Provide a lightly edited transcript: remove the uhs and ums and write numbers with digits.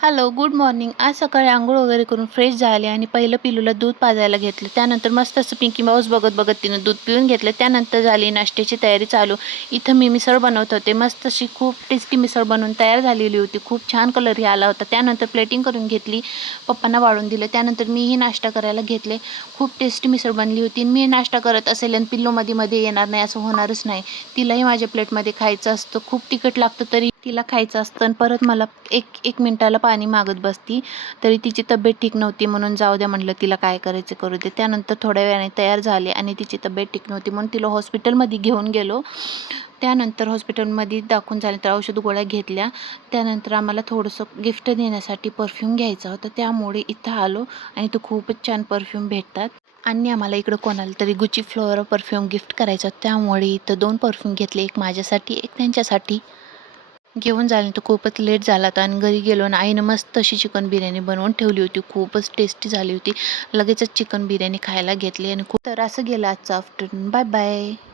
Hello, good morning. आज सकाळी अंघोळ वगैरे करून फ्रेश झाले आणि पहिलं पिलूला दूध पाजायला घेतलं. त्यानंतर मस्त असं पिंकी माऊस बघत तिनं दूध पिऊन घेतलं. त्यानंतर झाली नाश्त्याची तयारी चालू. इथं मी मिसळ बनवत होते. मस्त अशी खूप टेस्टी मिसळ बनवून तयार झालेली होती. खूप छान कलरही आला होता. त्यानंतर प्लेटिंग करून घेतली, पप्पांना वाढून दिलं. त्यानंतर मीही नाश्ता करायला घेतले. खूप टेस्टी मिसळ बनली होती. मी नाश्ता करत असेल आणि पिल्लू मध्ये येणार नाही असं होणारच नाही. तिलाही माझ्या प्लेटमध्ये खायचं असतं. खूप तिखट लागतं तरी तिला खायचं असतं आणि परत मला एक मिनिटाला पाणी मागत बसती. तरी तिची तब्येत ठीक नव्हती म्हणून जाऊ द्या म्हटलं, तिला काय करायचं करू दे. त्यानंतर थोड्या वेळाने तयार झाले आणि तिची तब्येत ठीक नव्हती म्हणून तिला हॉस्पिटलमध्ये घेऊन गेलो. त्यानंतर हॉस्पिटलमध्ये दाखवून झाल्यानंतर औषध गोळ्या घेतल्या. त्यानंतर आम्हाला थोडंसं गिफ्ट देण्यासाठी परफ्यूम घ्यायचा होता, त्यामुळे इथं आलो आणि इथं खूपच छान परफ्यूम भेटतात. आणि आम्हाला इकडं कोणाला तरी गुची फ्लोरा परफ्यूम गिफ्ट करायचा, त्यामुळे इथं 2 परफ्यूम घेतले, एक माझ्यासाठी एक त्यांच्यासाठी. घेऊन झाल्यानंतर खूपच लेट झाला होता आणि घरी गेलो आणि आईनं मस्त अशी चिकन बिर्याणी बनवून ठेवली होती. खूपच टेस्टी झाली होती. लगेचच चिकन बिर्याणी खायला घेतली आणि खूप तर असं गेलं आजचं आफ्टरनून. Bye bye.